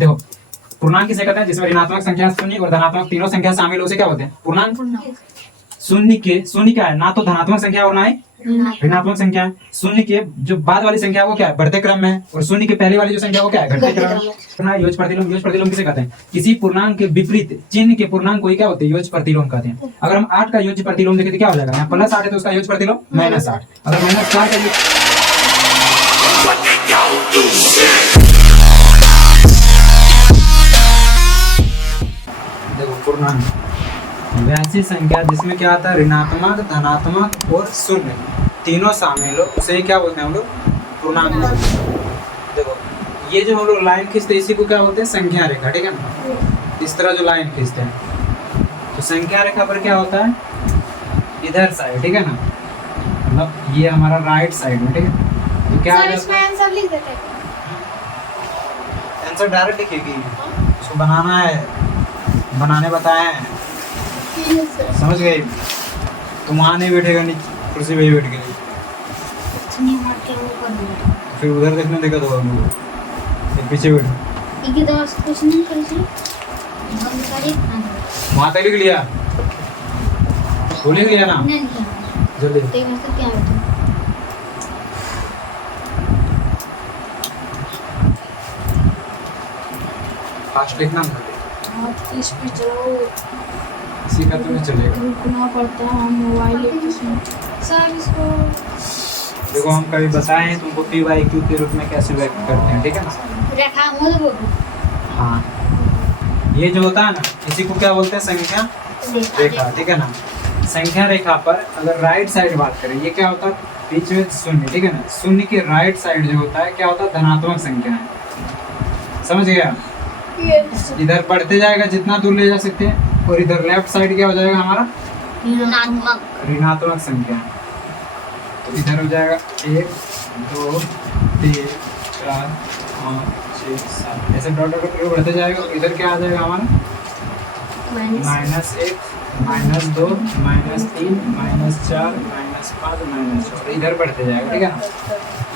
देखो पूर्णांक किसे कहते हैं? जिसमें ऋणात्मक संख्या, शून्य और धनात्मक तीनों संख्या शामिल हो, उसे क्या बोलते हैं? पूर्णांक। शून्य क्या है? ना तो धनात्मक संख्या और ना ही ऋणात्मक संख्या है। शून्य के जो बाद वाली संख्या है वो क्या है? बढ़ते क्रम में है। और शून्य के पहले वाली जो संख्या है वो क्या है? घटते क्रम में। योज प्रतिलोम। योज प्रतिलोम किसे कहते हैं? किसी पूर्णांक के विपरीत चिन्ह के पूर्णांक को ही क्या होते हैं? योज प्रतिलोम कहते हैं। अगर हम 8 का योज प्रतिलोम देखें तो क्या हो जाएगा? यहाँ +8 है तो उसका योज प्रतिलोम -8। अगर -4 का देखो पूर्णांक वैसी संख्या जिसमें क्या आता है? ऋणात्मक, धनात्मक और शून्य तीनों शामिल हो, उसे क्या बोलते हैं हम लोग? पूर्णांक। देखो ये जो हम लोग लाइन खींचते हैं इसी को क्या बोलते हैं? संख्या रेखा, ठीक है ना? इस तरह जो लाइन खींचते हैं तो संख्या रेखा पर क्या होता है? इधर साइड, ठीक है ना, मतलब ये हमारा राइट साइड में, ठीक है। तो क्या आंसर लिख देते हैं। आंसर डायरेक्ट लिखेगी, उसको बनाना है, बनाने बताए हैं, समझ गए? तुम वहाँ नहीं बैठेगा, नीचे कुर्सी पे ही बैठ गई, फिर उधर देखने देखा तो हम लोग फिर पीछे बैठो। एक दो कुछ नहीं करी वहाँ तक लिख लिया, वो लिख लिया ना, जल्दी क्या होता है? फास्ट लिखना ना, इस पे चलो इसी का तो नहीं चलेगा। रुकना पड़ता है, हम मोबाइल सर इसको देखो हम कभी बताए हैं तुमको PYQ के रूप में कैसे व्यक्त करते हैं, ठीक है ना? रेखा हो हाँ, ये जो होता है ना इसी को क्या बोलते हैं? संख्या रेखा, ठीक है ना? संख्या रेखा पर अगर राइट साइड बात करें, ये क्या होता है? बीच में शून्य, ठीक है ना? शून्य के राइट साइड जो होता है क्या होता है? धनात्मक संख्या है, समझ गया? इधर बढ़ते जाएगा जितना दूर ले जा सकते हैं, और इधर लेफ्ट साइड क्या हो जाएगा हमारा? ऋणात्मक संख्या। तो इधर हो जाएगा 1 2 3 4 5 6 7, ऐसे डॉट डॉट करके बढ़ते जाएगा। और इधर क्या आ जाएगा हमारा? -1 -2 -3 -4 -5 -6, इधर बढ़ते जाएगा, ठीक है ना?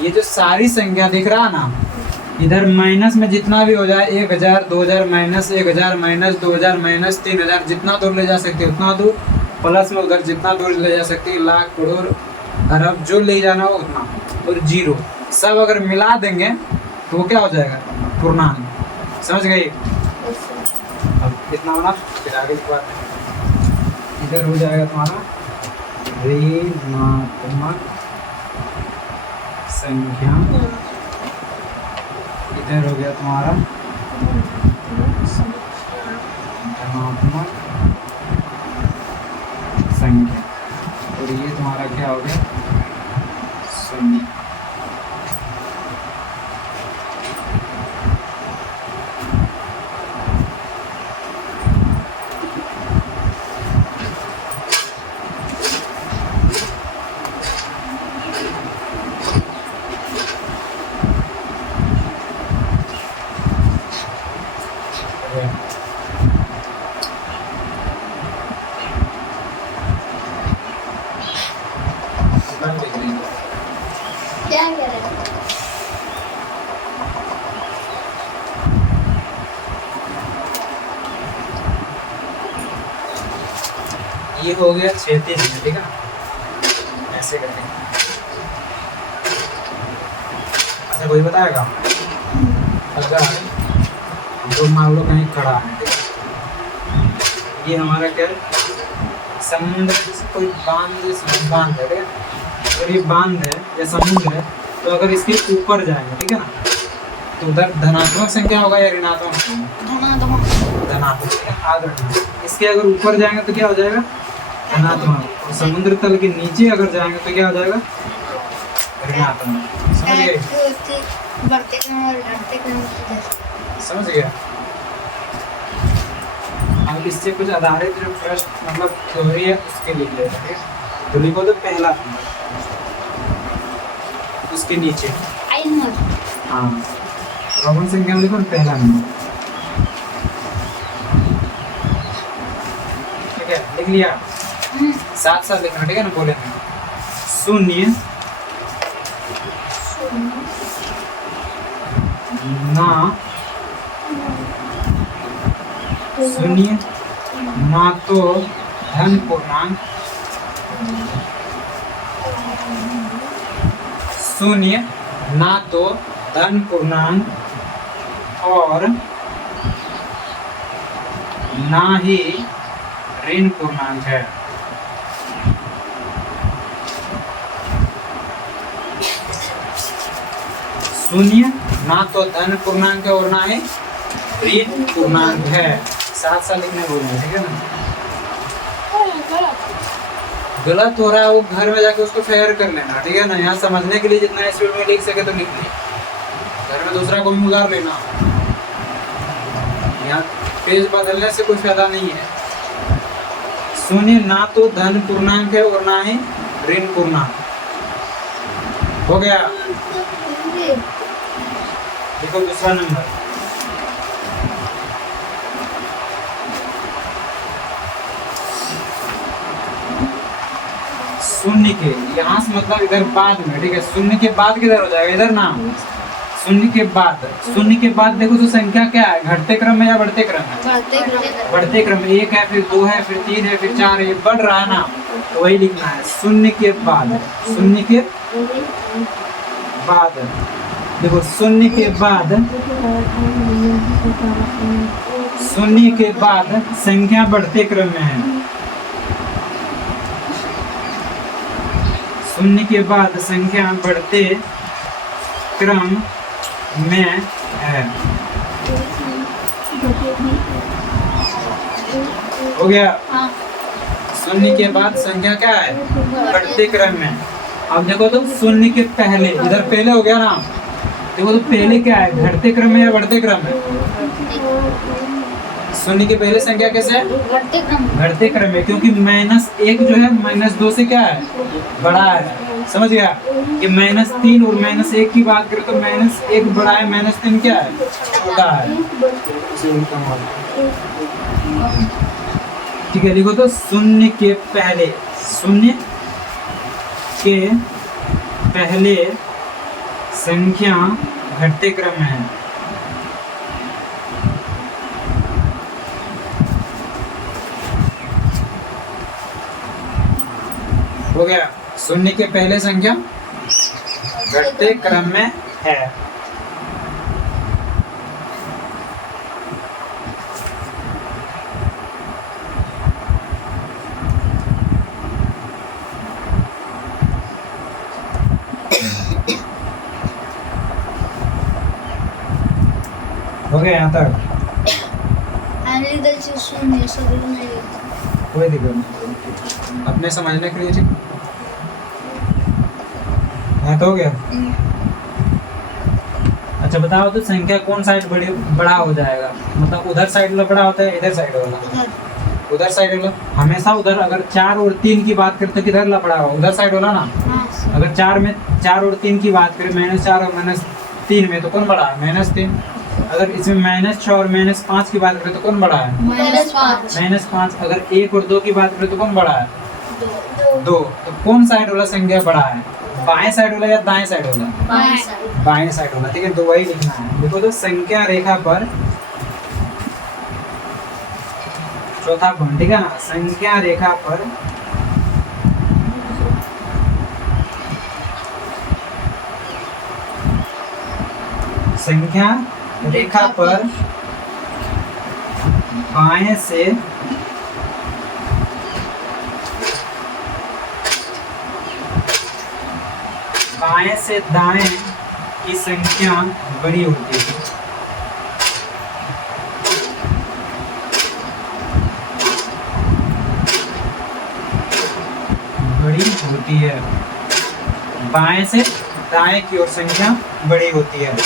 ये जो सारी संख्या दिख रहा है ना, इधर माइनस में जितना भी हो जाए, 1000 2000 -1000 -2000 -3000, जितना दूर ले जा सकते उतना दूर, प्लस में उधर जितना दूर ले जा सकते, लाख करोड़ अरब जो ले जाना हो उतना, और जीरो सब अगर मिला देंगे तो वो क्या हो जाएगा? पूर्णांक। समझ गए? अब कितना होना, फिर आगे की बात है। इधर हो जाएगा तुम्हारा ऋणात्मक संख्या, इधर हो गया तुम्हारा धनात्मक संख्या, और ये तुम्हारा क्या हो गया? शून्य। क्या करें? ये हो गया 36 में, ठीक है ना? ऐसे करके। अच्छा कोई बताएगा? अगर जो मान लो कहीं खड़ा है, ठीक है? ये हमारा क्या है? समुद्र, जैसे कोई बांध है, ठीक है? अगर ये बांध है या समुद्र है, तो अगर इसके ऊपर जाएंगे, ठीक है ना, तो उधर धनात्मक संख्या होगा या ऋणात्मक? धनात्मक, ठीक है? आगे इसके अगर ऊपर जाएंगे तो क्या हो जाएगा? धनात्मक। और समुद्र तल के नीचे अगर जाएंगे तो क्या हो जाएगा? ऋणात्मक। समझ गए? बढ़ते क्रम और घटते क्रम समझ गया? अब इससे कुछ आधारित जो प्रश्न मतलब थ्योरी है उसके लिख लेते हैं। तो लिखो तो पहला नंबर, उसके नीचे हाँ रोमन संख्या में लिखो पहला नंबर, ठीक है? लिख लिया? साथ साथ लिखना, ठीक है ना? बोलेंगे 0 ना शून्य ना तो धन पूर्णांक, शून्य ना तो धन पूर्णांक और ना ही ऋण पूर्णांक है। शून्य ना तो धन पूर्णांक है और ना ही ऋण पूर्णांक है। साथ साथ लिखने बोलना, ठीक है ना। गलत हो रहा है वो घर में जाके उसको फेयर कर लेना, ठीक है ना। यहाँ समझने के लिए जितना स्पीड में लिख सके तो लिख ले, घर में दूसरा को भी उधार लेना। यहाँ पेज बदलने से कोई फायदा नहीं है। शून्य ना तो धन पूर्णांक है और ना ही ऋण पूर्णांक। हो गया। देखो दूसरा नंबर, शून्य के यहाँ से मतलब इधर बाद में, ठीक है। शून्य के बाद किधर हो जाएगा, इधर ना। शून्य के बाद, शून्य के बाद देखो तो संख्या क्या है, घटते क्रम में या बढ़ते क्रम में? बढ़ते क्रम में। 1 है, फिर 2 है, फिर 3 है, फिर 4 है, ये बढ़ रहा है ना, तो वही लिखना है। शून्य के बाद, शून्य के बाद देखो, शून्य के बाद, शून्य के बाद संख्या बढ़ते क्रम में है। शून्य के बाद संख्या बढ़ते क्रम में है। हो गया। शून्य के बाद संख्या क्या है, बढ़ते क्रम में। अब देखो तो शून्य के पहले, इधर पहले हो गया ना, देखो तो पहले क्या है, घटते क्रम में या बढ़ते क्रम में? शून्य के पहले संख्या कैसे है, घटते क्रम में, क्योंकि -1 जो है -2 से क्या है, बड़ा है। समझ गया कि -3 और -1 की बात करें तो -1 बड़ा है, -3 क्या है, छोटा है। ठीक है, लिखो तो शून्य के पहले, शून्य के पहले संख्या घटते क्रम में है। हो गया। शून्य के पहले संख्या घटते क्रम में है। हो गया यहाँ तक? कोई दिक्कत नहीं, अपने समझने के लिए, ठीक है। तो हो गया। अच्छा बताओ तो संख्या कौन साइड बड़ा हो जाएगा, मतलब उधर साइड वाला बड़ा होता है, इधर साइड वाला? उधर साइड वाला हमेशा उधर। अगर 4 और 3 की बात करें तो किधर वाला बड़ा होगा, उधर साइड वाला ना। अगर 4 और 3 की बात करें, -4 और -3 में, तो कौन बड़ा है, -3। अगर इसमें -6 और -5 की बात करें तो कौन बड़ा है, -5। अगर 1 और 2 की बात करें तो कौन बड़ा है, 2। तो कौन साइड वाला संख्या बड़ा है, बाएं साइड वाला या दाएं साइड वाला? बाएं साइड वाला, ठीक है। तो वही लिखना है। देखो तो संख्या रेखा पर, चौथा पॉइंट, ठीक है ना। संख्या रेखा पर संख्या रेखा पर बाएं से दाएं की संख्या बड़ी होती है। बड़ी होती है, बाएं से दाएं की ओर संख्या बड़ी होती है।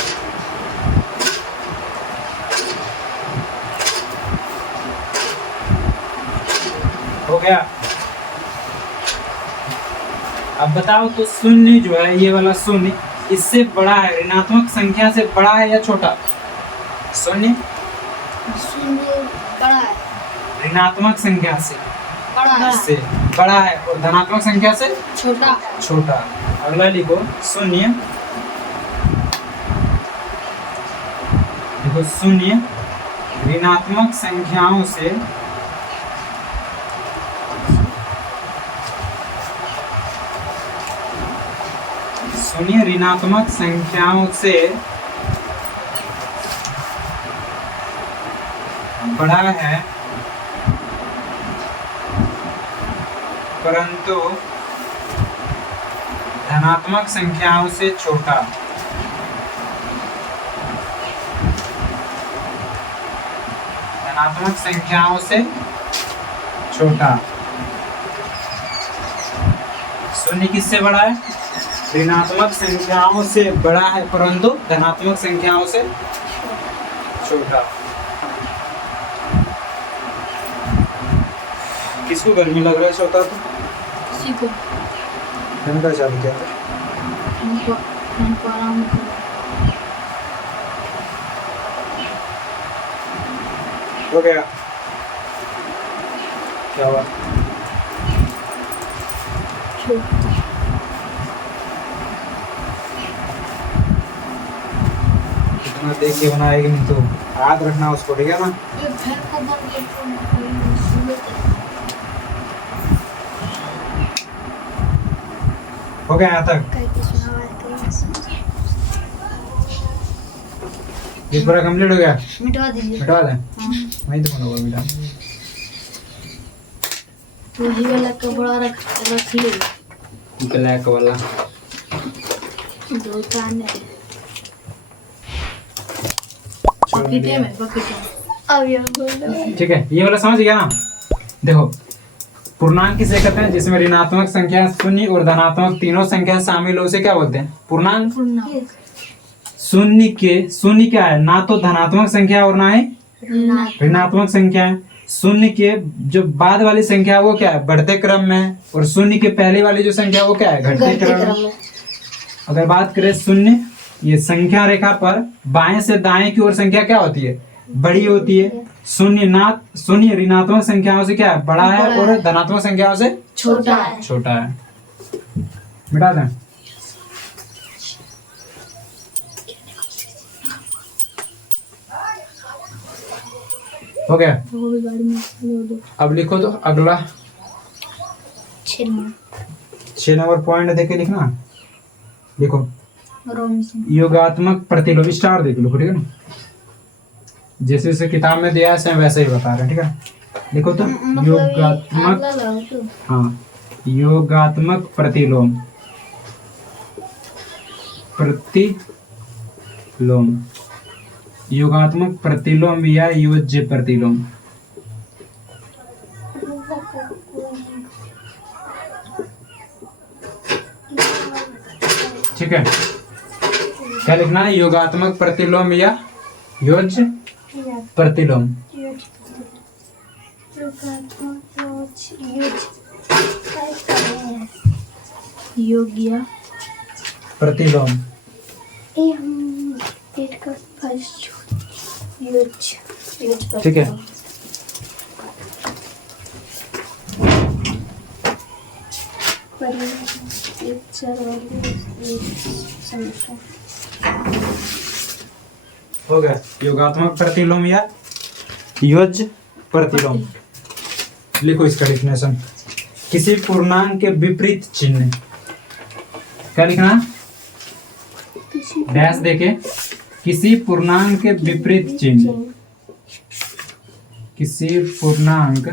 हो गया। अब बताओ तो शून्य जो है, ये वाला शून्य, इससे बड़ा है, ऋणात्मक संख्या से बड़ा है या छोटा? शून्य बड़ा है, ऋणात्मक संख्या से बड़ा बड़ा है, और धनात्मक संख्या से छोटा। अगला लिखो शून्य, देखो शून्य ऋणात्मक संख्याओं से सुनिए, ऋणात्मक संख्याओं से बड़ा है परंतु धनात्मक संख्याओं से छोटा। धनात्मक संख्याओं से छोटा। शून्य किससे बड़ा है? ऋणात्मक संख्याओं से बड़ा है परंतु धनात्मक संख्याओं से छोटा। किसको गर्मी लग रहा है छोटा? तो किसी को फैन का चालू किया हमको आराम करो। हो गया? क्या हुआ? छोटा कितना देख के बनाएगी, नहीं तो याद रखना उसको, ठीक है ना? ये घर को बंद करके हो गया यहाँ तक? ये पूरा कंप्लीट हो गया? मिटवा दीजिए। मिटवा दें? हाँ। वहीं तो बनोगा बेटा। तो ये वाला कपड़ा रख लो। ब्लैक वाला दो कान है छोड़ बकेटे दिया। में अब ये बोलो। ठीक है, ये वाला समझ गया ना? देखो, पूर्णांक किसे कहते हैं? जिसमें ऋणात्मक संख्या, शून्य और धनात्मक तीनों संख्या शामिल हो, उसे क्या बोलते हैं? पूर्णांक। पूर्णांक शून्य क्या है? ना तो धनात्मक संख्या और ना ही ऋणात्मक संख्या है। शून्य के जो बाद वाली संख्या है वो क्या है? बढ़ते क्रम में है। और शून्य के पहले वाली जो संख्या वो क्या है? घटते क्रम में। अगर बात करें शून्य, ये संख्या रेखा पर बाएं से दाएं की ओर संख्या क्या होती है? बड़ी होती है। शून्य ऋणात्मक संख्याओं से क्या है? बड़ा है और धनात्मक संख्याओं से छोटा है। छोटा है। मिटा दें? हो गया? वो भी गाड़ी में लोड दो। अब लिखो तो अगला 6 नंबर 6 नंबर पॉइंट देके लिखना। लिखो, रोम से योगात्मक प्रतिलोम। स्टार देख लो, ठीक है ना? जैसे जैसे किताब में दिया है वैसे ही बता रहे हैं, ठीक है? लिखो तो योगात्मक, हाँ, योगात्मक प्रतिलोम। प्रतिलोम, योगात्मक प्रतिलोम या योज्य प्रतिलोम। ठीक है, क्या लिखना है? योगात्मक प्रतिलोम या योज्य प्रतिलोम। योग्य प्रतिलोम। ठीक है, हो गया योगात्मक प्रतिलोम या योज्य प्रतिलोम। लिखो इसका डेफिनेशन। किसी पूर्णांक के विपरीत चिन्ह, क्या लिखना? डैश देके, किसी पूर्णांक के विपरीत चिन्ह। किसी पूर्णांक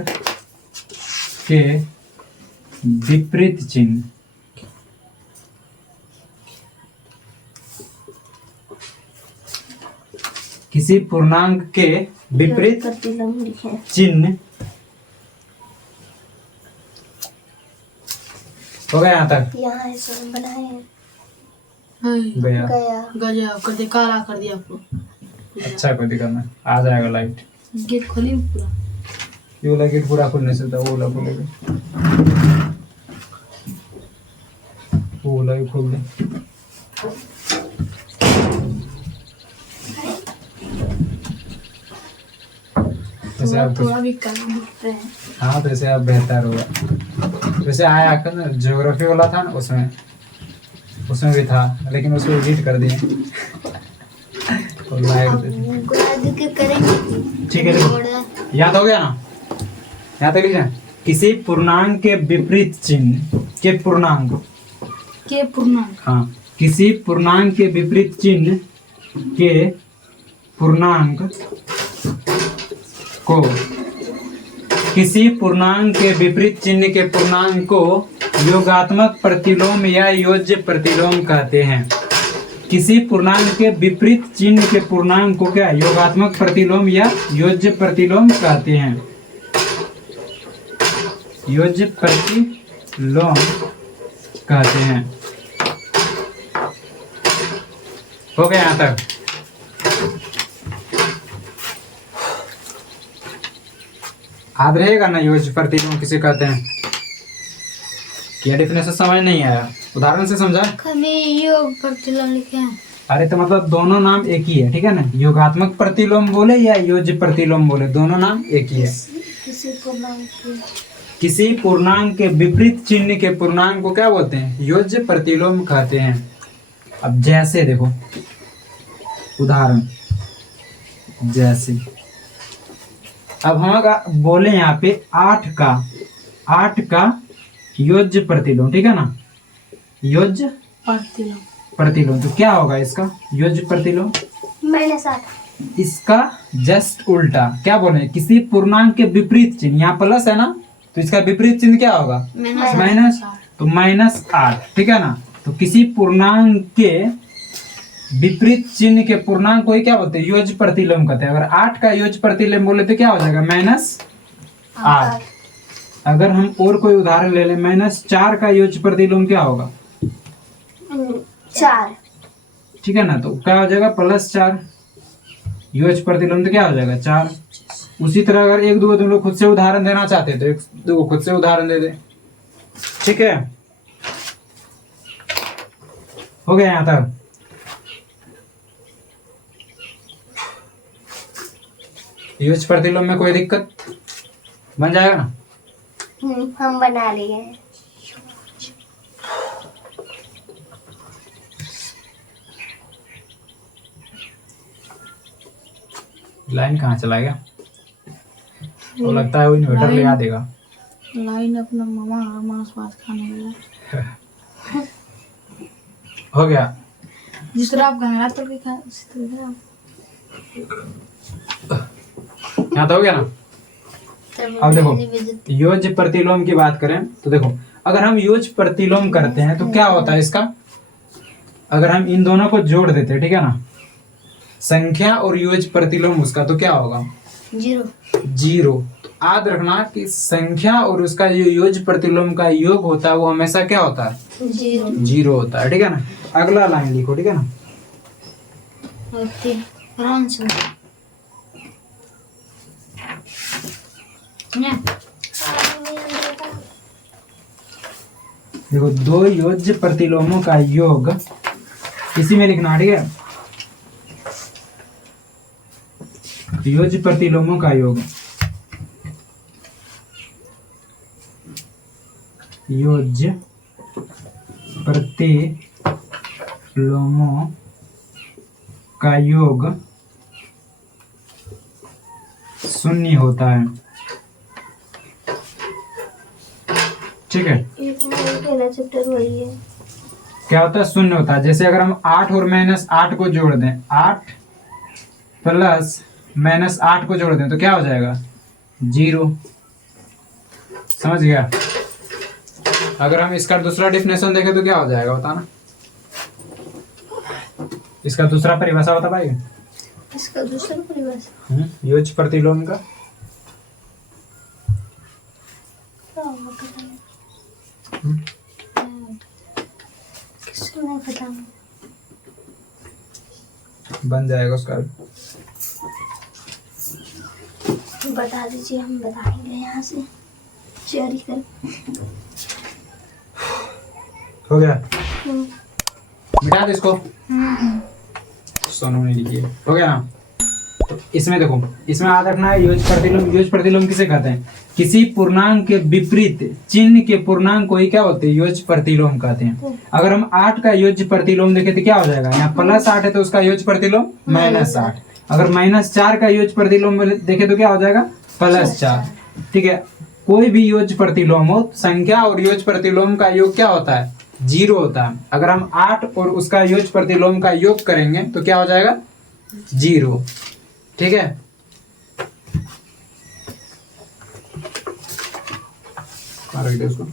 के विपरीत चिन्ह। किसी पूर्णांक के विपरीत चिन्ह। हो गया यहाँ तक? यहाँ ऐसा बनाए गया। गया कर दे, काला कर दिया आपको। अच्छा, कोई दिक्कत नहीं, आ जाएगा लाइट। गेट खोली पूरा। ये वाला गेट पूरा खुलने से था, वो वाला खोलेगा। वो वाला भी खोल दे। वैसे आप थोड़ा भी काम दिख रहे हैं। हाँ, तो ऐसे आप बेहतर होगा। वैसे आया कर ना, ज्योग्राफी वाला था ना, उसमें भी था, लेकिन उसको एडिट कर दिए और लाइट दे दिए। करेंगे। ठीक है देखो, याद हो गया ना? याद लिख जाए, किसी पूर्णांक के विपरीत चिन्ह के पूर्णांक, के पूर्णांक, हाँ, किसी पूर्णांक के विपरीत चिन्ह के पूर्णांक को, किसी पूर्णांक के विपरीत चिन्ह के पूर्णांक को योगात्मक प्रतिलोम या योज्य प्रतिलोम कहते हैं। किसी पूर्णांक के विपरीत चिन्ह के पूर्णांक को क्या योगात्मक प्रतिलोम या योज्य प्रतिलोम कहते हैं। योज्य प्रतिलोम कहते हैं। हो गया यहाँ तक? याद रहेगा ना योज्य प्रतिलोम किसे कहते हैं? क्या डेफिनेशन समझ नहीं आया? उदाहरण से समझा? हमें योग प्रतिलोम लिखे हैं। अरे तो मतलब दोनों नाम एक ही है, ठीक है ना? योगात्मक प्रतिलोम बोले या योज्य प्रतिलोम बोले, दोनों नाम एक ही है। किसी पूर्णांक के विपरीत चिन्ह के पूर्णांक को क्या बोलते हैं? योज्य प्रतिलोम कहते हैं। अब जैसे देखो उदाहरण, जैसे अब हम बोले यहाँ पे 8 का योज्य प्रतिलोम, ठीक है ना? योज्य प्रतिलोम, प्रतिलोम तो क्या होगा इसका योज्य प्रतिलोम? -8। इसका जस्ट उल्टा क्या बोले? किसी पूर्णांक के विपरीत चिन्ह, यहाँ प्लस है ना, तो इसका विपरीत चिन्ह क्या होगा? माइनस। तो -8, ठीक है ना? तो किसी पूर्णांक के विपरीत चिन्ह के पूर्णांक को ही क्या बोलते हैं? योज्य प्रतिलोम कहते हैं। अगर 8 का योज्य प्रतिलोम बोले तो क्या हो जाएगा? -8। अगर हम और कोई उदाहरण ले लें, -4 का योज्य प्रतिलोम क्या होगा? 4। ठीक है ना? तो क्या हो जाएगा? +4। योज्य प्रतिलोम तो क्या हो जाएगा? 4। उसी तरह अगर एक दो तुम लोग खुद से उदाहरण देना चाहते तो एक दो खुद से उदाहरण दे दे, ठीक है? हो गया यहाँ तक? योज्य प्रतिलोम में कोई दिक्कत? बन जाएगा ना? हम बना लिए। लाइन कहाँ चला गया? वो लगता है वो इन्वर्टर ले आ देगा। लाइन अपना मामा मांस वास खाने लगा। हो गया? जिस तरह आप गंगा तो भी खा, उसी तरह यहाँ तो हो गया ना? अब देखो योज्य प्रतिलोम की बात करें तो देखो, अगर हम योज्य प्रतिलोम करते हैं तो क्या होता है इसका? अगर हम इन दोनों को जोड़ देते हैं, ठीक है ना, संख्या और योज्य प्रतिलोम उसका, तो क्या होगा? 0। तो याद रखना कि संख्या और उसका जो योज्य प्रतिलोम का योग होता है वो हमेशा क्या होता है? 0 होता है, ठीक है ना? अगला लाइन लिखो, ठीक है ना? ओके, देखो दो योज्य प्रतिलोमों का योग इसी में लिखना, ठीक है? योज्य प्रतिलोमों का योग, योज्य प्रतिलोमों का योग 0 होता है, ठीक है? चैप्टर वही है। क्या होता है? 0 होता है। जैसे अगर हम 8 और -8 को जोड़ दें, 8 प्लस -8 को जोड़ दें तो क्या हो जाएगा? 0। समझ गया? अगर हम इसका दूसरा डेफिनेशन देखें तो क्या हो जाएगा बताना? इसका दूसरा परिभाषा बता पाएंगे? इसका दूसरा परिभाषा योज्य प्रतिलोम का बन जाएगा उसका। बता दीजिए, हम बताएंगे यहाँ से चोरी कर। हो गया? मिटा दे इसको। सोनू ने लिखी है। हो गया ना? तो इसमें देखो, इसमें याद रखना है योज्य प्रतिलोम। योज्य प्रतिलोम किसे कहते हैं? किसी पूर्णांक के विपरीत चिन्ह के पूर्णांक को ही क्या होते हैं? योज्य प्रतिलोम कहते हैं। अगर हम 8 का योज्य प्रतिलोम देखें तो क्या हो जाएगा? यहाँ +8 है तो उसका योज्य प्रतिलोम -8। अगर -4 का योज्य प्रतिलोम में देखे तो क्या हो जाएगा, +4। ठीक है, कोई भी योज्य प्रतिलोम हो, संख्या और योज्य प्रतिलोम का योग क्या होता है, 0 होता है। अगर हम 8 और उसका योज्य प्रतिलोम का योग करेंगे तो क्या हो जाएगा, 0। ठीक है, उसको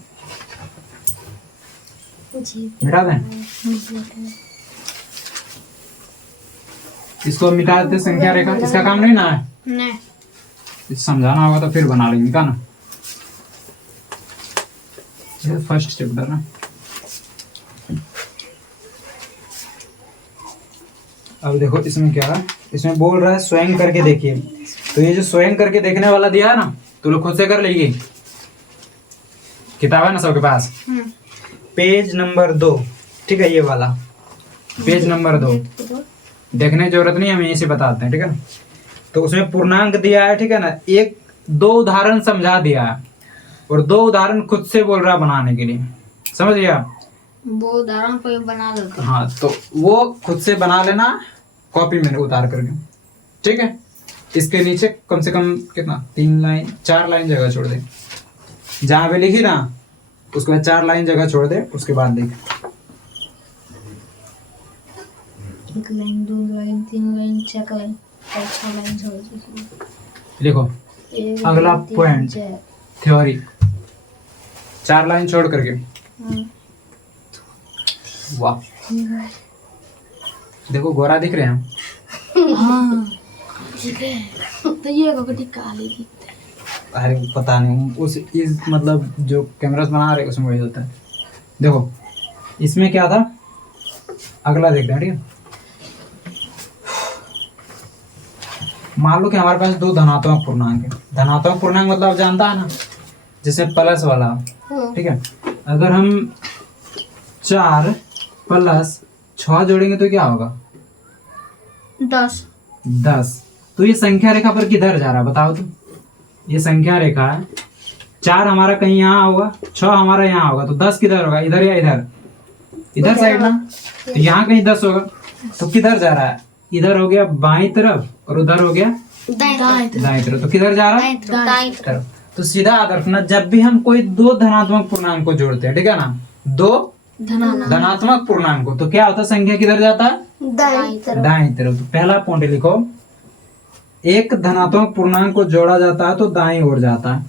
मिटा दें, इसको मिटा देते संख्या रेखा। इसका काम नहीं ना है, नहीं समझाना होगा तो फिर बना लेंगे का ना, ये फर्स्ट चैप्टर ना। अब देखो इसमें क्या है, इसमें बोल रहा है स्वयं करके देखिए। तो ये जो स्वयं करके देखने वाला दिया है ना, तो लोग खुद से कर लीजिए, किताब है ना सबके पास, पेज नंबर 2। ठीक है, ये वाला पेज नंबर 2, देखने की जरूरत नहीं, हम यहीं से बताते हैं। ठीक है ना, तो उसमें पूर्णांक दिया है, ठीक है ना, 1-2 उदाहरण समझा दिया है और 2 उदाहरण खुद से बोल रहा है बनाने के लिए, समझ गया, वो उदाहरण कोई बना लेते। हाँ, तो वो खुद से बना लेना कॉपी में उतार करके। ठीक है, इसके नीचे कम से कम कितना, 3 लाइन 4 लाइन जगह छोड़ दे, जहां पे लिखी ना उसके बाद 4 लाइन जगह छोड़ दे, उसके बाद देख 1 line 2 line 3 line 4 line 6 line छोड़ दीजिए। लिखो अगला पॉइंट, थ्योरी, 4 लाइन छोड़ करके। वाह, देखो गोरा दिख रहे हैं। हाँ ठीक है, तो ये कभी काली दिखता है। अरे पता नहीं, उस इस मतलब जो कैमरा बना रहे उसमें वही होता है। देखो इसमें क्या था, अगला देखते हैं। ठीक है, मान लो कि हमारे पास 2 धनात्मक पूर्णांक है। धनात्मक पूर्णांक मतलब आप जानता है ना, जैसे प्लस वाला। ठीक है, अगर हम 4 + 6 जोड़ेंगे तो क्या होगा, 10। तो ये संख्या रेखा पर किधर जा रहा है बताओ तो, ये संख्या रेखा है, 4 हमारा कहीं यहाँ होगा, 6 हमारा यहाँ होगा, तो 10 किधर होगा, इधर या इधर, इधर साइड ना, तो यहाँ कहीं 10 होगा। तो किधर जा रहा है, इधर हो गया बाईं तरफ और उधर हो गया दाईं तरफ, तो किधर जा रहा है, दाईं तरफ। तो सीधा याद रखना, जब भी हम कोई 2 धनात्मक पूर्णांक को जोड़ते हैं, ठीक है ना, 2 धनात्मक पूर्णांक को, तो क्या होता है, संख्या किधर जाता है, दाईं तरफ। तो पहला पॉइंट लिखो, एक धनात्मक पूर्णांक को जोड़ा जाता है तो दाईं ओर जाता है,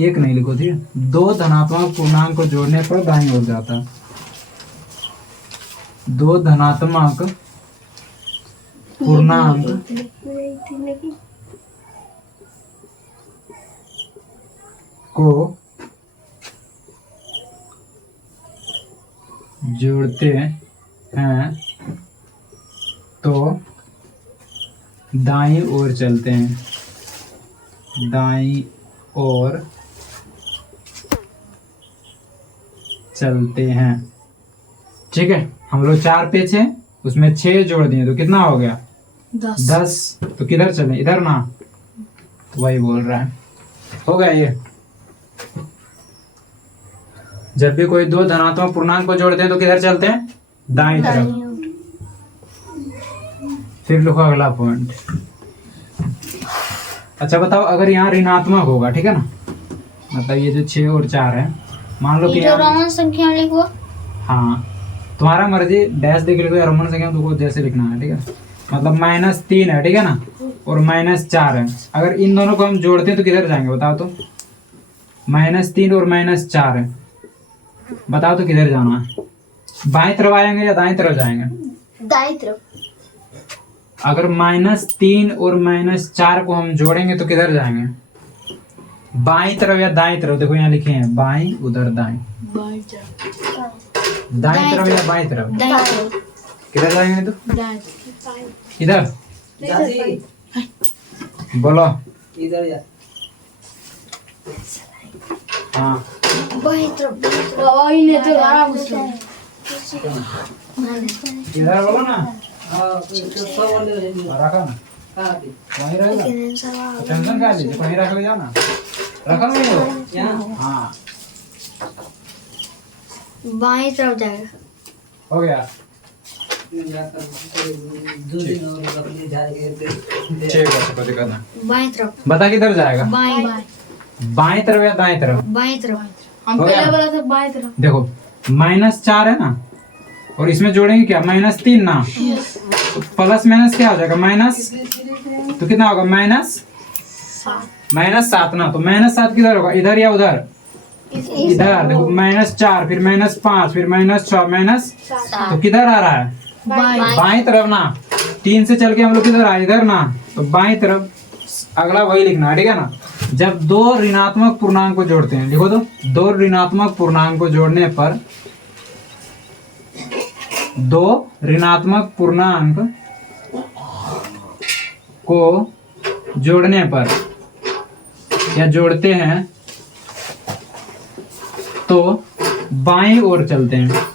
एक नहीं लिखो, ठीक है, 2 धनात्मक पूर्णांक को जोड़ने पर दाईं ओर जाता है। 2 धनात्मक पूर्णांक को जोड़ते हैं तो दाईं ओर चलते हैं, दाईं ओर चलते हैं। ठीक है, हम लोग 4 पेज है, उसमें 6 जोड़ दिए तो कितना हो गया, 10। तो किधर चले, इधर ना, तो वही बोल रहा है, हो गया ये। जब भी कोई 2 धनात्मक पूर्णांक को जोड़ते हैं तो किधर चलते हैं, दाईं तरफ। फिर लिखो अगला पॉइंट। अच्छा बताओ, अगर यहाँ ऋणात्मक होगा, ठीक है ना, मतलब ये जो 6 और 4 है, मान लो कि रोमन संख्या लिखो, हाँ तुम्हारा मर्जी, डैश देख लिखो या रोमन संख्या, तुमको जैसे लिखना है। ठीक है, मतलब -3 है, ठीक है ना, और -4 है। अगर इन दोनों को हम जोड़ते हैं तो किधर जाएंगे बताओ तो, -3 और -4 है, बताओ तो किधर जाना है, बाएं तरफ आएंगे या दाएं तरफ जाएंगे, दाईं तरफ। अगर -3 और -4 को हम जोड़ेंगे तो किधर जाएंगे, बाईं तरफ या दाईं तरफ। देखो यहाँ लिखे हैं बाईं, उधर दाईं, दाईं तरफ या बाईं तरफ, किधर जाएंगे तो, इधर बोलो, इधर या हाँ, बाईं तरफ। इधर बोलो ना, रखा ना, वहीं रहेगा, टेंशन क्या लीजिए, वहीं रख ले जाना, रखा नहीं हो, हाँ बाईं तरफ जाएगा, हो गया। ठीक है, कोई दिक्कत नहीं। बाएं तरफ, बता किधर जाएगा, बाएं बाएं तरफ या दाएं तरफ? बाएं तरफ। हम हो पहले गया? बोला था बाएं तरफ। देखो -4 है ना, और इसमें जोड़ेंगे क्या, -3 ना, तो प्लस माइनस क्या हो जाएगा, माइनस, तो कितना होगा, -7 ना, तो -7 किधर होगा, इधर या उधर, इधर। देखो -4 फिर -5 फिर -6 तो किधर आ रहा है, बाईं तरफ ना। 3 से चल के हम लोग किधर आए, इधर ना, तो बाईं तरफ। अगला वही लिखना है, ठीक है ना। जब दो ऋणात्मक पूर्णांक को जोड़ते हैं, लिखो तो, दो ऋणात्मक पूर्णांक को जोड़ने पर, दो ऋणात्मक पूर्णांक को जोड़ने पर या जोड़ते हैं तो बाईं ओर चलते हैं।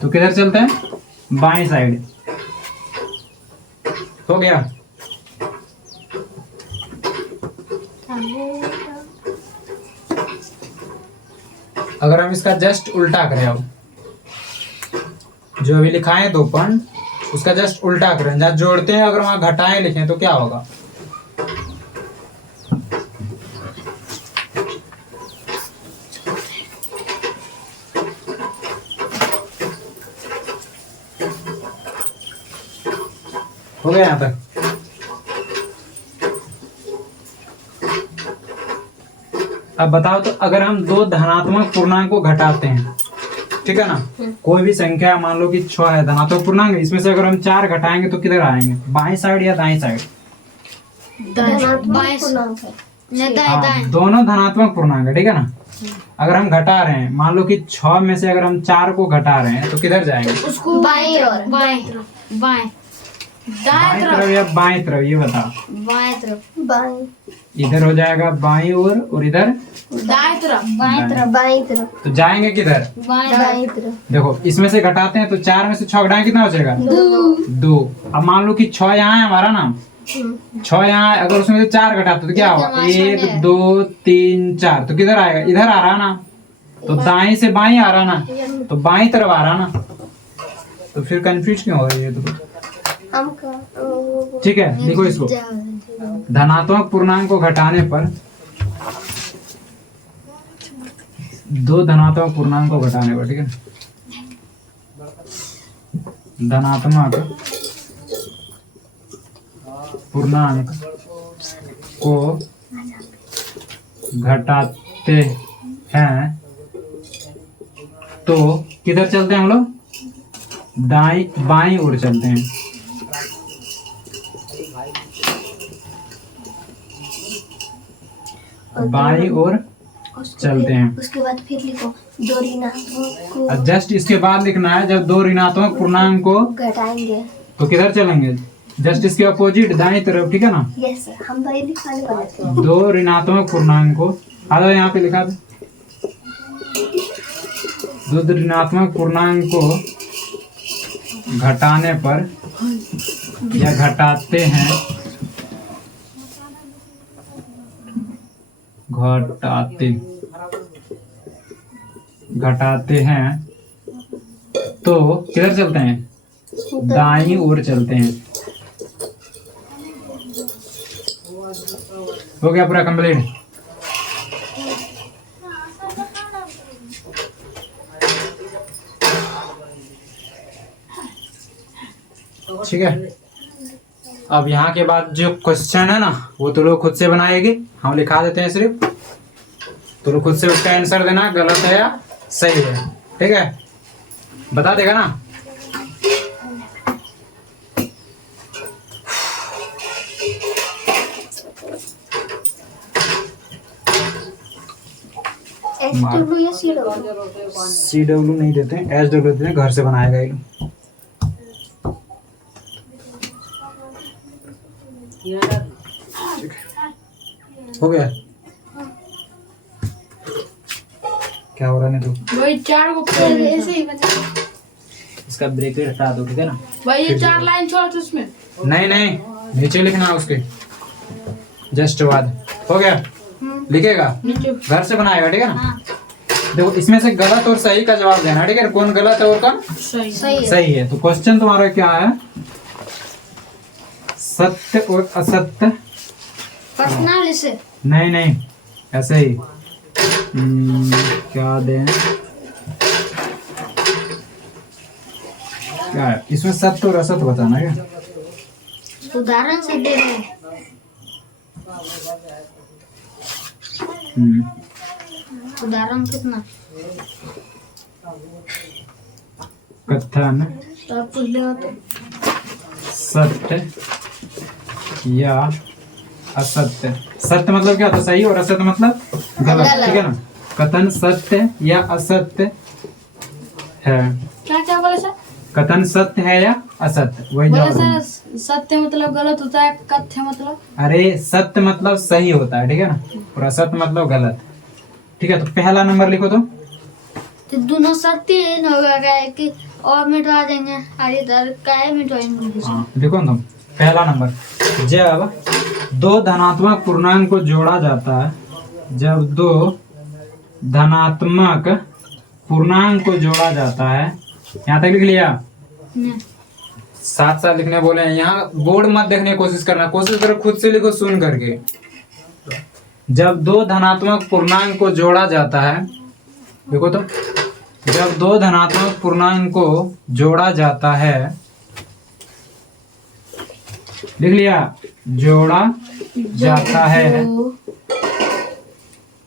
तो किधर चलते हैं, बाईं साइड। हो गया। अगर हम इसका जस्ट उल्टा करें, अब जो अभी लिखा है 2 पॉइंट, उसका जस्ट उल्टा करें, जहाँ जोड़ते हैं अगर वहां घटाएं लिखें तो क्या होगा, हो गया यहाँ तक। अब बताओ तो, अगर हम दो धनात्मक पूर्णांक को घटाते हैं, ठीक है ना, कोई भी संख्या मान लो कि 6 है, धनात्मक पूर्णांक, इसमें से अगर हम 4 घटाएंगे तो किधर आएंगे, बाएं साइड या दाएं साइड, बाएं दाएं। दोनों धनात्मक पूर्णांक है, ठीक है ना। अगर हम घटा रहे हैं, मान लो कि 6 में से अगर हम 4 को घटा रहे हैं तो किधर जाएंगे, उसको बाएं ओर, बाएं बाएं दाएं तरफ या बाएं तरफ, ये बता। बाएं तरफ, इधर हो जाएगा बाईं ओर और इधर दाएं तरफ, बाएं तरफ। तो जाएंगे किधर, बाएं तरफ। देखो इसमें से घटाते हैं तो 4 में से 6 घटाएं कितना हो जाएगा, 2। अब मान लो कि 6 यहाँ है हमारा ना, 6 यहाँ है, अगर उसमें से 4 घटाते तो क्या होगा, 1 2 3 4, तो किधर आएगा, इधर आ रहा ना, तो दाएं से बाएं आ रहा ना, तो बाईं तरफ आ रहा ना, तो फिर कंफ्यूज क्यों हो रही है तो, ठीक है। देखो इसको, धनात्मक पूर्णांक को घटाने पर, दो धनात्मक पूर्णांक को घटाने पर, ठीक है, धनात्मक पूर्णांक को घटाते हैं तो किधर चलते हैं हम लोग, बाईं ओर चलते हैं। बाईं ओर चलते हैं। उसके बाद फिर लिखो दो ऋणात्मक को जस्ट इसके बाद लिखना है, जब दो ऋणात्मक पूर्णांक को घटाएंगे तो किधर चलेंगे, जस्ट इसके अपोजिट दाईं तरफ, ठीक है ना। यस सर, हम तो ये लिखाने वाले थे। दो ऋणात्मक पूर्णांक को, आ जाओ यहाँ पे लिखा दो, दो ऋणात्मक पूर्णांक को घटाने पर या घटाते हैं, घटाते हैं तो किधर चलते हैं, दाईं ओर चलते हैं। हो गया पूरा कंप्लीट। ठीक है, अब यहाँ के बाद जो क्वेश्चन है ना वो तो लोग खुद से बनाएंगे, हम लिखा देते हैं सिर्फ, तो लोग खुद से उसका आंसर देना, गलत है या सही है, ठीक है, बता देगा ना। SW या CW नहीं देते हैं, SW देते हैं, घर से बनाएगा ये लोग। हो गया, क्या हो रहा है तो वही 4 को ऐसे ही बचा। इसका ब्रेकेट हटा दो, ठीक है ना। भाई ये 4 लाइन छोड़ दो उसमें। नहीं नहीं, नीचे लिखना है उसके जस्ट बाद। हो गया, लिखेगा, नीचे घर से बनाएगा, ठीक है ना। हाँ देखो इसमें से गलत और सही का जवाब देना, ठीक है। कौन गलत है और कौन सही सही है। सही है। तो क्वेश्चन तुम्हारा क्या है, सत्य और असत्य। पर्सनल से नहीं नहीं, ऐसे ही। क्या दें, क्या है इसमें, सत्य और असत्य बताना है क्या? उदाहरण से दे रहे हैं। उदाहरण कितना कथन तो आप पूछ ले तो सत्य या असत्य। सत्य मतलब क्या होता, सही, और असत्य मतलब गलत, गलत। ठीक है ना। कथन सत्य या असत्य है। क्या क्या बोले सर? कथन सत्य है या असत्य, वही बोले जवाब देना। सर सत्य मतलब गलत होता है, कथ्य मतलब अरे सत्य मतलब सही होता है, ठीक है ना, और असत्य मतलब गलत, ठीक है। तो पहला नंबर लिखो तो दोनों सत्य है ना, होगा क्या है कि और मिटवा देंगे आगे दर का है मिटवाएंगे। हाँ, लिखो तुम पहला नंबर। जब दो धनात्मक पूर्णांक को जोड़ा जाता है, जब दो धनात्मक पूर्णांक को जोड़ा जाता है, यहाँ तक लिख लिया। साथ साथ लिखने बोले हैं, यहाँ बोर्ड मत देखने की कोशिश करना, कोशिश करो खुद से लिखो सुन करके। जब दो धनात्मक पूर्णांक को जोड़ा जाता है, देखो तो, जब दो धनात्मक पूर्णांक को जोड़ा जाता है, लिख लिया, जोड़ा जाता है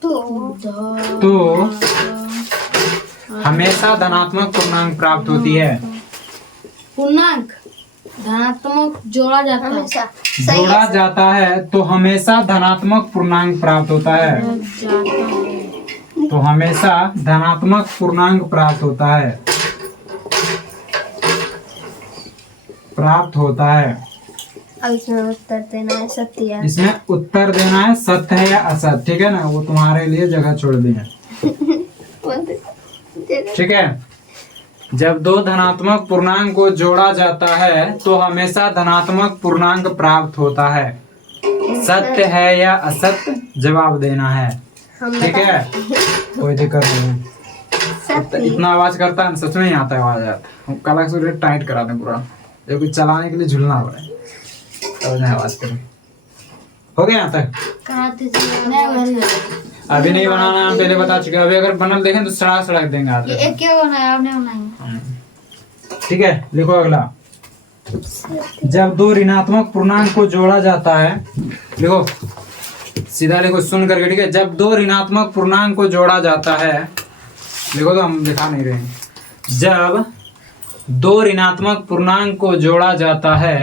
तो हमेशा धनात्मक पूर्णांक प्राप्त होती है। पूर्णांक धनात्मक जोड़ा जाता है, हमेशा जोड़ा जाता है तो हमेशा धनात्मक पूर्णांक प्राप्त होता है, जाता है। तो हमेशा धनात्मक पूर्णांक प्राप्त होता है, प्राप्त होता है। अब इसमें उत्तर देना है सत्य या इसमें उत्तर देना है सत्य है या असत्य, ठीक है ना, वो तुम्हारे लिए जगह छोड़ दी है, ठीक है। जब दो धनात्मक पूर्णांक को जोड़ा जाता है तो हमेशा धनात्मक पूर्णांक प्राप्त होता है। सत्य है या असत्य जवाब देना है, ठीक है, कोई दिक्कत नहीं है। तो इतना आवाज करता है, सच में ही आता है आवाज यार, हम कल से टाइट करा दें पूरा, जब कुछ चलाने के लिए झूलना पड़े तब तो आवाज करें। हो गया यहाँ तक? कहा दीजिए नहीं बन अभी नहीं बनाना, हम पहले बता चुके हैं। अभी अगर बनल देखें तो सड़क देंगे हाथ ये में। क्या बनाया आपने बनाया ठीक है, लिखो अगला। जब दो ऋणात्मक पूर्णांक को जोड़ा जाता है, लिखो सीधा लिखो सुन करके, ठीक है। जब दो ऋणात्मक पूर्णांक को जोड़ा जाता है, लिखो तो हम लिखा नहीं रहे हैं। जब दो ऋणात्मक पूर्णांक को जोड़ा जाता है,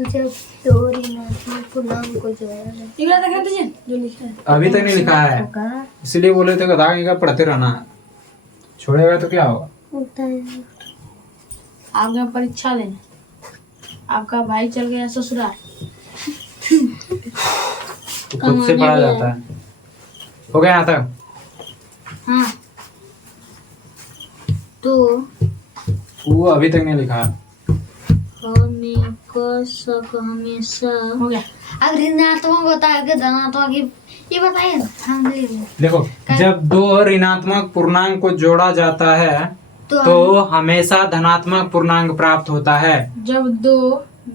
जब दो ऋणात्मक पूर्णांक को जोड़ा जाता इधर दिखा दीजिए जो लिखा है। अभी तक नहीं लिखा है, है इसलिए बोले थे आगे पढ़ते रहना है, छोड़ेगा तो क्या होगा। आपका परीक्षा देने आपका भाई चल गया ससुराल, तो खुद से पढ़ा जाता है। हो गया यहाँ तक? हाँ तो वो अभी तक नहीं लिखा है। हमेशा हो गया। अब ऋणात्मक होता है कि धनात्मक, ये बताइए ना हम लिख लें। देखो, जब दो ऋणात्मक पूर्णांक को जोड़ा जाता है तो हमेशा धनात्मक पूर्णांक प्राप्त होता है।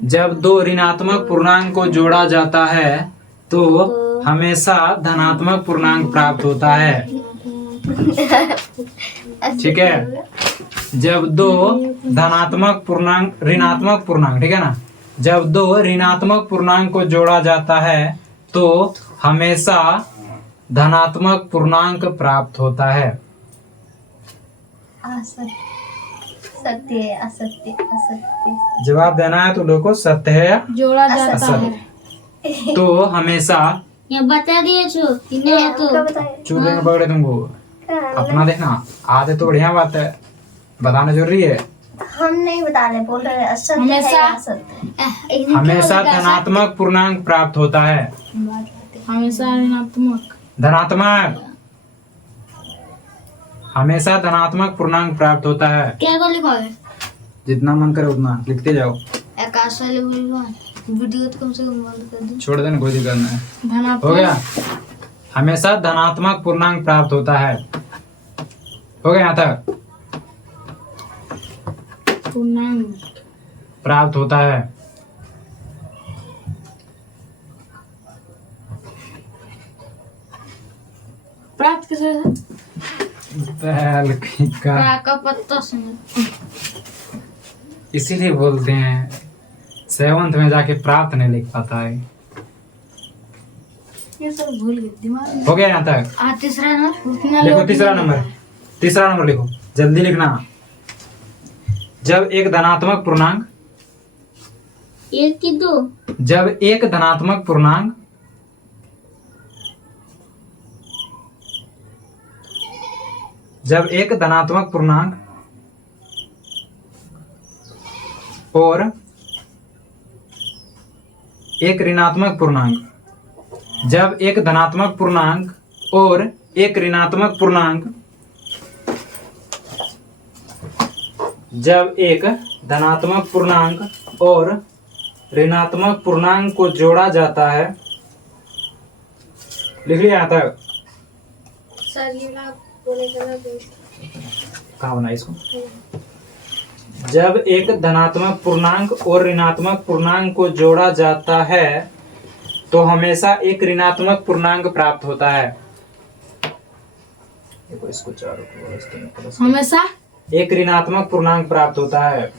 जब दो ऋणात्मक पूर्णांक को जोड़ा जाता है तो हमेशा धनात्मक पूर्णांक प्राप्त होता है, ठीक है। जब दो धनात्मक पूर्णांक ऋणात्मक पूर्णांक, ठीक है ना, जब दो ऋणात्मक पूर्णांक को जोड़ा जाता है तो हमेशा धनात्मक पूर्णांक प्राप्त होता है। सत्य असत्य असत्य जवाब देना है तो देखो, सत्य है या जोड़ा जाता है असत्य। तो हमेशा ये बता दिए जो तो चूल्हे में पकड़े तुमको, अपना देखना आते तो बढ़िया बात है, बताना जरूरी है। हम नहीं बता रहे, बोल रहे असत्य हमेशा- है असत्य। हमेशा धनात्मक पूर्णांक प्राप्त होता है, हमेशा ऋणात्मक धनात्मक, हमेशा धनात्मक पूर्णांक प्राप्त होता है। क्या को लिखोगे? जितना मन करे उतना लिखते जाओ, आकाश वाले वीडियो तो कम से कम बंद कर दो। छोड़ देना, कोई दिक्कत नहीं। हो धनात्मक गया? हमेशा धनात्मक पूर्णांक प्राप्त होता है। हो गया यहाँ तक? पूर्णांक प्राप्त होता है। प्राप्त कैसे होता है? बैल का प्रा का पत्ता से इसीलिए बोलते हैं 7th में जाके प्राप्त नहीं लिख पाता है। ये सब भूल गए दिमाग में। हो गया यहाँ तक? तीसरा नंबर लिखो तीसरा नंबर लिखो, जल्दी लिखना। जब एक धनात्मक पूर्णांक एक की दो जब एक धनात्मक पूर्णांक जब एक धनात्मक पूर्णांक और एक ऋणात्मक पूर्णांक जब एक धनात्मक पूर्णांक और एक ऋणात्मक पूर्णांक जब एक धनात्मक पूर्णांक और ऋणात्मक पूर्णांक को जोड़ा जाता है, लिख लिया यहाँ तक? सर ये ना बोलेगा ना कहाँ बना इसको? जब एक धनात्मक पूर्णांक और ऋणात्मक पूर्णांक को जोड़ा जाता है तो हमेशा एक ऋणात्मक पूर्णांक प्राप्त होता है। देखो इसको चारों हमेशा एक ऋणात्मक पूर्णांक प्राप्त होता है।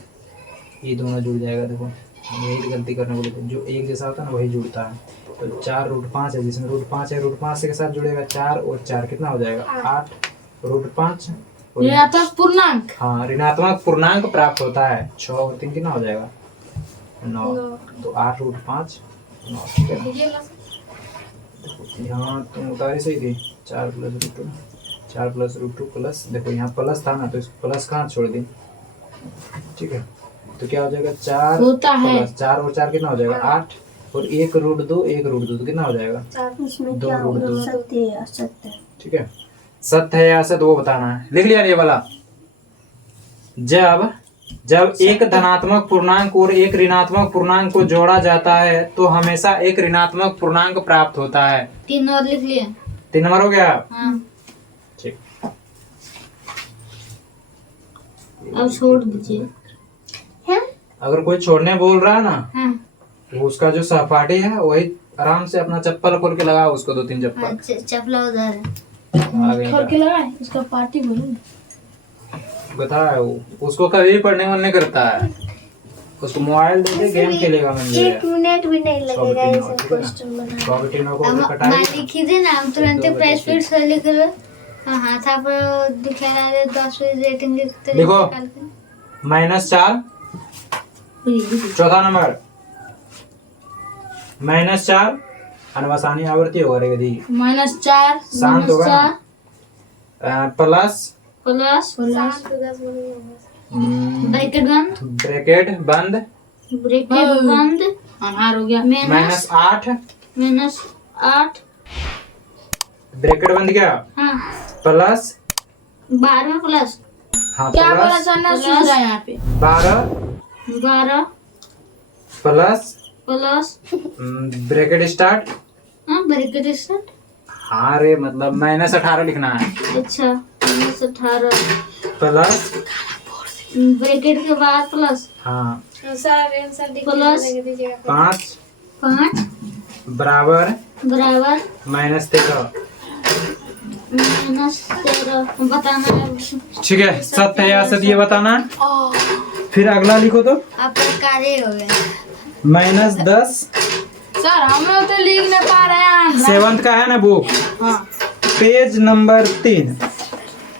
ये दोनों जुड़ जाएगा। देखो यही तो गलती करने बोले थे, जो एक जैसा होता है ना वही जुड़ता है। तो 4√5 है, जिसमें √5 है, √5 के साथ जुड़ेगा 4 और 4 कितना हो जाएगा? 8 √5 ऋणात्मक पूर्णांक। हाँ, ऋणात्मक पूर्णांक प्राप्त होता है। 6 और 3 कितना हो जाएगा? 9। तो 8√5 9, ठीक है ना? यहाँ तुम उतारे सही थी। 4 + √2 प्लस, देखो यहाँ प्लस था ना तो इसको प्लस कहाँ छोड़ दी, ठीक है। तो क्या हो जाएगा? 4 होता है। प्लस 4 और 4 कितना हो जाएगा? 8 और 1√2 तो कितना हो जाएगा? 2√2। सत्य है असत्य? ठीक है, सत्य है या असत्य वो बताना है। लिख लिया ये वाला। जब एक धनात्मक पूर्णांक और एक ऋणात्मक पूर्णांक को जोड़ा जाता है तो हमेशा एक ऋणात्मक पूर्णांक प्राप्त होता है। 3 और लिख लिए। 3 नंबर हो गया? हाँ ठीक। अब छोड़ दीजिए। अगर कोई छोड़ने बोल रहा है ना, हाँ तो उसका जो सहपाठी है वही आराम से अपना चप्पल खोल के लगाओ उसको, 2-3 चप्पल। चपला उधर है। आगे खोल के लगाए उसका पार्टी बोलूं। बताया वो, उसको कभी भी पढ़ने मन नहीं करता है। उसको मोबाइल देके गेम खेलेगा मन में। 1 मिनट भी नहीं लगेगा ये सब ठीक है ना? क्वेश्चन बनाने। 100 को अब कटाई मान लिखी थी ना, हम तुरंत प्राइस फिर से लिख रहे। हाँ था पर दिखा रहा है 10 रेटिंग लिखते लिखो। -4 चौथा नंबर, -4 अनवसानी आवृत्ति हो रही है। -4 शांत होगा ना? प्लस ब्रैकेट बंद ब्रैकेट बंद हार हो गया। -8 -8 ब्रैकेट बंद क्या? हाँ प्लस 12 प्लस हाँ क्या बोला प्लस सर? ना सुन रहा है यहाँ पे। 12 प्लस ब्रैकेट स्टार्ट। हाँ ब्रैकेट स्टार्ट। हाँ रे, मतलब -18 लिखना है। अच्छा -18 प्लस ब्रैकेट के बाद प्लस हाँ प्लस 5 बराबर -13 बताना है। ठीक है, सत्य है या असत्य ये बताना है। फिर अगला लिखो तो आपका कार्य हो गया। -10 सर हम लोग तो लिख नहीं पा रहे हैं। 7th का है ना बुक, हाँ पेज नंबर 3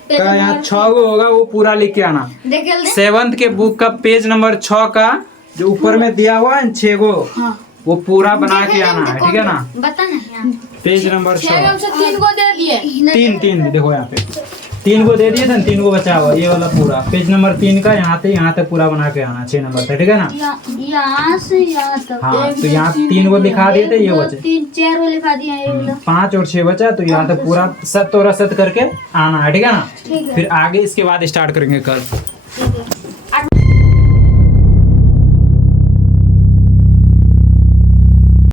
का यहाँ 6 गो होगा, वो पूरा लिख के आना। देख 7th के बुक का पेज नंबर 6 का जो ऊपर में दिया हुआ है 6 गो, हाँ वो पूरा बना के आना है, ठीक है ना? बताना है। पेज नंबर 6 हमसे 3 को दे दिए। 3 देखो यहाँ पे 3 को दे दिए थे, 3 को बचा हुआ ये वाला पूरा पेज नंबर 3 का यहाँ तक पूरा बना के आना 6 नंबर तक, ठीक है ना? यहाँ से यहाँ तक। हाँ, तो यहाँ 3 को लिखा दिए थे, ये बचे 3 4 को लिखा दिया ये वाला। 5 और 6 बचा, तो यहाँ तक पूरा सत्य और असत्य करके आना है, ठीक है ना? ठीक है। फिर आगे इसके बाद स्टार्ट करेंगे कल।